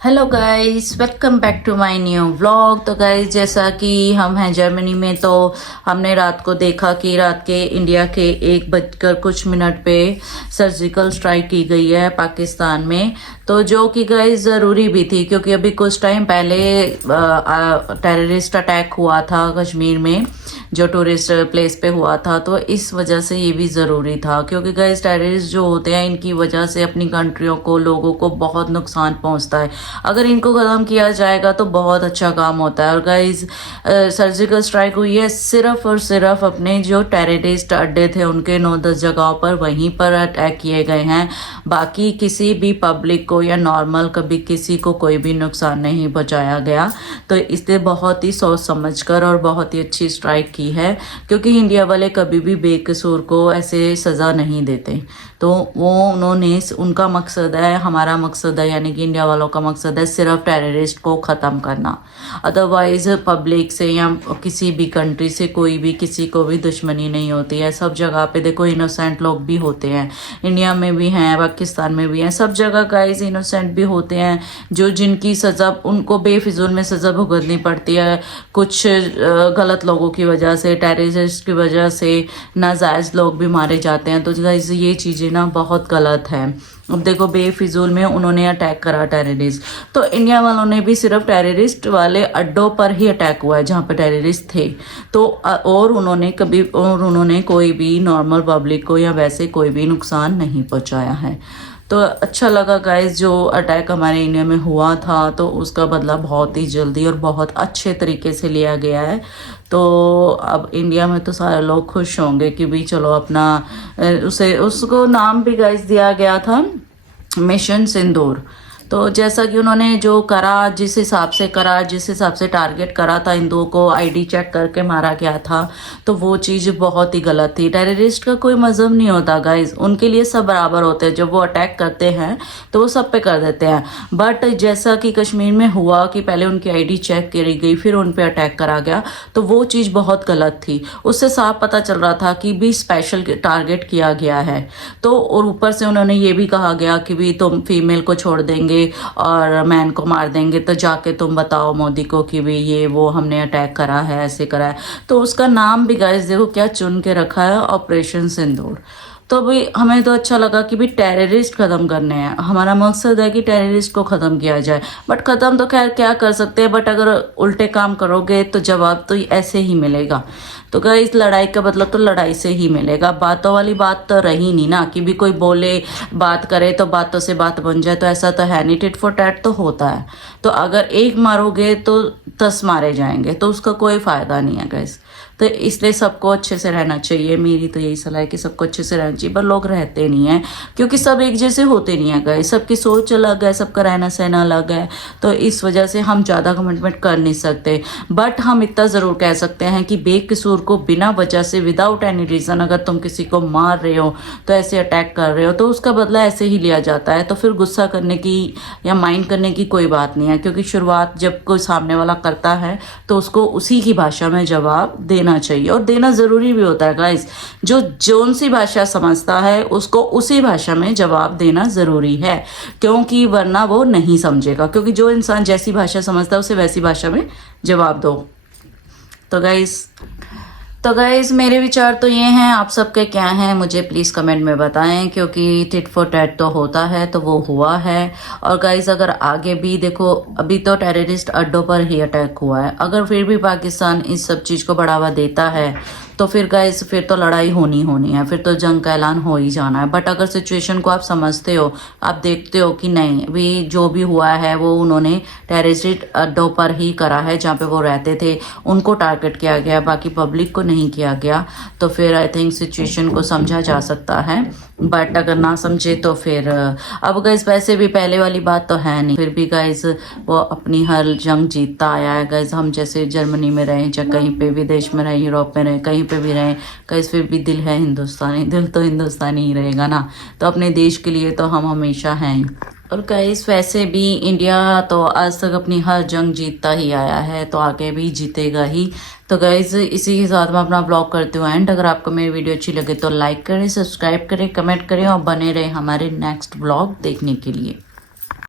Hello guys, welcome back to my new vlog. तो guys, जैसा कि हम हैं जर्मनी में, तो हमने रात को देखा कि रात के इंडिया के 1 बजकर कुछ मिनट पे सर्जिकल स्ट्राइक की गई है पाकिस्तान में। तो जो कि गाइस ज़रूरी भी थी, क्योंकि अभी कुछ टाइम पहले टेररिस्ट अटैक हुआ था कश्मीर में, जो टूरिस्ट प्लेस पे हुआ था। तो इस वजह से ये भी ज़रूरी था, क्योंकि गाइस टेररिस्ट जो होते हैं, इनकी वजह से अपनी कंट्रियों को, लोगों को बहुत नुकसान पहुंचता है। अगर इनको ख़त्म किया जाएगा तो बहुत अच्छा काम होता है। और गाइस, सर्जिकल स्ट्राइक हुई है सिर्फ और सिर्फ अपने जो टेररिस्ट अड्डे थे उनके 9-10 जगहों पर, वहीं पर अटैक किए गए हैं। बाकी किसी भी पब्लिक को या नॉर्मल कभी किसी को कोई भी नुकसान नहीं पहुंचाया गया। तो इसने बहुत ही सोच समझ कर और बहुत ही अच्छी स्ट्राइक की है, क्योंकि इंडिया वाले कभी भी बेकसूर को ऐसे सज़ा नहीं देते। तो वो उन्होंने, उनका मकसद है, हमारा मकसद है, यानी कि इंडिया वालों का मकसद है सिर्फ टेररिस्ट को ख़त्म करना। अदरवाइज़ पब्लिक से या किसी भी कंट्री से कोई भी किसी को भी दुश्मनी नहीं होती है। सब जगह पे देखो इनोसेंट लोग भी होते हैं, इंडिया में भी हैं, पाकिस्तान में भी हैं, सब जगह गाइस इनोसेंट भी होते हैं, जो जिनकी सज़ा उनको बेफिजूल में सज़ा भुगतनी पड़ती है कुछ गलत लोगों की वजह से, टेररिस्ट की वजह से नाजायज़ लोग भी मारे जाते हैं। तो गाइस ये चीज़ें ना बहुत गलत है। अब देखो बेफिजूल में उन्होंने अटैक करा टेररिस्ट, तो इंडिया वालों ने भी सिर्फ टेररिस्ट वाले अड्डों पर ही अटैक हुआ है जहाँ पर टेररिस्ट थे। तो और उन्होंने कोई भी नॉर्मल पब्लिक को या वैसे कोई भी नुकसान नहीं पहुँचाया है। तो अच्छा लगा गाइस, जो अटैक हमारे इंडिया में हुआ था तो उसका बदला बहुत ही जल्दी और बहुत अच्छे तरीके से लिया गया है। तो अब इंडिया में तो सारे लोग खुश होंगे कि भी चलो अपना उसको नाम भी गाइस दिया गया था मिशन सिंदूर। तो जैसा कि उन्होंने जो करा, जिस हिसाब से करा, जिस हिसाब से टारगेट करा था, हिंदुओं को आईडी चेक करके मारा गया था, तो वो चीज़ बहुत ही गलत थी। टेररिस्ट का कोई मज़हब नहीं होता गाइस, उनके लिए सब बराबर होते हैं। जब वो अटैक करते हैं तो वो सब पे कर देते हैं। बट जैसा कि कश्मीर में हुआ कि पहले उनकी आईडी चेक करी गई, फिर उन पर अटैक करा गया, तो वो चीज़ बहुत गलत थी। उससे साफ पता चल रहा था कि भी स्पेशल टारगेट किया गया है। तो और ऊपर से उन्होंने ये भी कहा गया कि भी तुम फीमेल को छोड़ देंगे और मैन को मार देंगे, तो जाके तुम बताओ मोदी को कि भी ये वो हमने अटैक करा है, ऐसे करा है। तो उसका नाम भी गाइस देखो क्या चुन के रखा है, ऑपरेशन सिंदूर। तो भी हमें तो अच्छा लगा कि भी टेररिस्ट ख़त्म करने हैं, हमारा मकसद है कि टेररिस्ट को ख़त्म किया जाए। बट ख़त्म तो खैर क्या कर सकते हैं, बट अगर उल्टे काम करोगे तो जवाब तो ऐसे ही मिलेगा। तो क्या इस लड़ाई का मतलब तो लड़ाई से ही मिलेगा। बातों वाली बात तो रही नहीं ना कि भी कोई बोले बात करे तो बातों से बात बन जाए, तो ऐसा तो है नहीं। टिट फॉर टैट तो होता है। तो अगर एक मारोगे तो 10 मारे जाएंगे, तो उसका कोई फ़ायदा नहीं है गाइस। तो इसलिए सबको अच्छे से रहना चाहिए। मेरी तो यही सलाह है कि सबको अच्छे से रहना चाहिए, पर लोग रहते नहीं हैं, क्योंकि सब एक जैसे होते नहीं है गाइस, सबकी सोच अलग है, सबका रहना सहना अलग है। तो इस वजह से हम ज़्यादा कमिटमेंट कर नहीं सकते। बट हम इतना ज़रूर कह सकते हैं कि बेकसूर को बिना वजह से, विदाउट एनी रीज़न, अगर तुम किसी को मार रहे हो, तो ऐसे अटैक कर रहे हो, तो उसका बदला ऐसे ही लिया जाता है। तो फिर गुस्सा करने की या माइंड करने की कोई बात नहीं है, क्योंकि शुरुआत जब कोई सामने वाला करता है तो उसको उसी की भाषा में जवाब देना चाहिए, और देना ज़रूरी भी होता है गाइस। जो जोन सी भाषा समझता है उसको उसी भाषा में जवाब देना ज़रूरी है, क्योंकि वरना वो नहीं समझेगा। क्योंकि जो इंसान जैसी भाषा समझता है उसे वैसी भाषा में जवाब दो। तो गाइज़ मेरे विचार तो ये हैं, आप सबके क्या हैं मुझे प्लीज़ कमेंट में बताएं, क्योंकि टिट फॉर टैट तो होता है, तो वो हुआ है। और गाइज़ अगर आगे भी देखो, अभी तो टेररिस्ट अड्डों पर ही अटैक हुआ है, अगर फिर भी पाकिस्तान इस सब चीज़ को बढ़ावा देता है तो फिर गाइस फिर तो लड़ाई होनी है, फिर तो जंग का ऐलान हो ही जाना है। बट अगर सिचुएशन को आप समझते हो, आप देखते हो कि नहीं भी जो भी हुआ है वो उन्होंने टेररिस्ट अड्डों पर ही करा है, जहाँ पे वो रहते थे उनको टारगेट किया गया, बाकी पब्लिक को नहीं किया गया, तो फिर आई थिंक सिचुएशन को समझा जा सकता है। बट अगर ना समझे तो फिर अब गाइस वैसे भी पहले वाली बात तो है नहीं, फिर भी गाइस वो अपनी हर जंग जीतता आया है गाइस। हम जैसे जर्मनी में रहें, चाहे कहीं पे विदेश में रहें, यूरोप में रहें, कहीं पे भी रहें गाइस, फिर भी दिल है हिंदुस्तानी, दिल तो हिंदुस्तानी ही रहेगा ना। तो अपने देश के लिए तो हम हमेशा हैं। और गाइस वैसे भी इंडिया तो आज तक अपनी हर जंग जीतता ही आया है, तो आगे भी जीतेगा ही। तो गाइस इसी के साथ मैं अपना ब्लॉग करती हूँ एंड। अगर आपको मेरी वीडियो अच्छी लगे तो लाइक करें, सब्सक्राइब करें, कमेंट करें और बने रहे हमारे नेक्स्ट ब्लॉग देखने के लिए।